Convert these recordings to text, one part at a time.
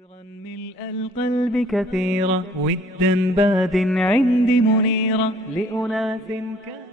شكرا ملء القلب كثيرا ودا باد عندي منيرا لأناس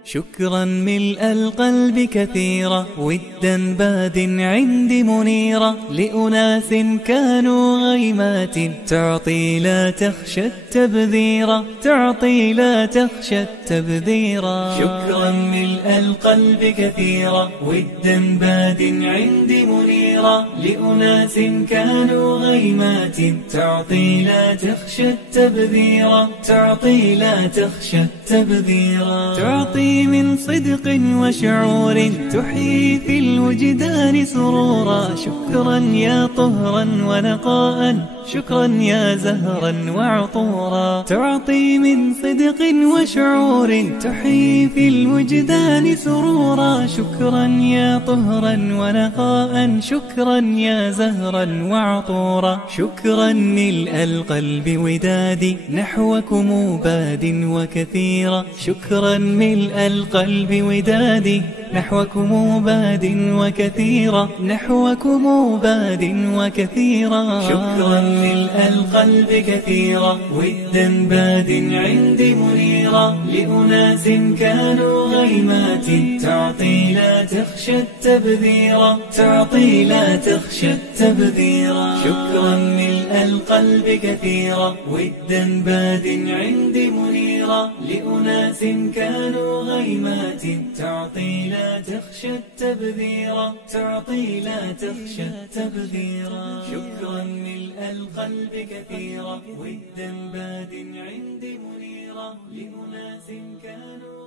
شكرا ملء القلب كثيرا ودا باد عندي منيرا لأناس كانوا غيمات تعطي لا تخشى التبذيرا تعطي لا تخشى التبذيرا. شكرا ملء القلب كثيرا ودا باد عندي منيرا لأناس كانوا غيمات تعطي لا تخشى التبذيرا تعطي لا تخشى التبذيرا. تعطي من صدق وشعور تحيي في الوجدان سرورا. شكرا يا طهرا ونقاء شكرا يا زهرا وعطورا. تعطي من صدق وشعور تحيي في الوجدان سرورا. شكرا يا طهرا ونقاء شكرا يا زهرا وعطورا. شكرا ملء القلب ودادي نحوكم باد وكثيرا. شكرا ملء القلب ودادي نحوكم باد وكثيرا نحوكم باد وكثيرا. شكرا ملء القلب كثيرا ودا باد عندي منيرا لأناس كانوا غيمات تعطي لا تخشى التبذيرا تعطي لا تخشى التبذيرا. شكرا ملء القلب كثيرا ودا باد عندي منيرا لأناس كانوا غيمات تعطي لا تخشى التبذيرا تعطي لا تخشى التبذيرا. شكرا ملء القلب كثيرا ودا باد عندي منيرا لأناس كانوا